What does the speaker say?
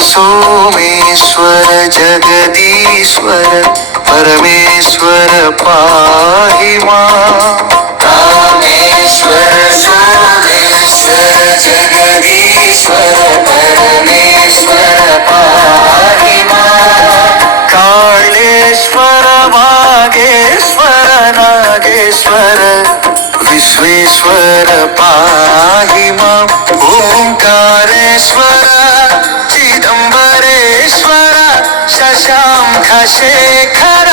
सोमेश्वर जगदीश्वर परमेश्वर पाहि मां. कामेश्वर सोमेश्वर जगदीश्वर परमेश्वर पाहि मां. काळेश्वर वागेश्वर नागेश्वर विश्वेश्वर पाहि मां. ओंकारेश्वर चिदंबरेश्वर शशांक शेखर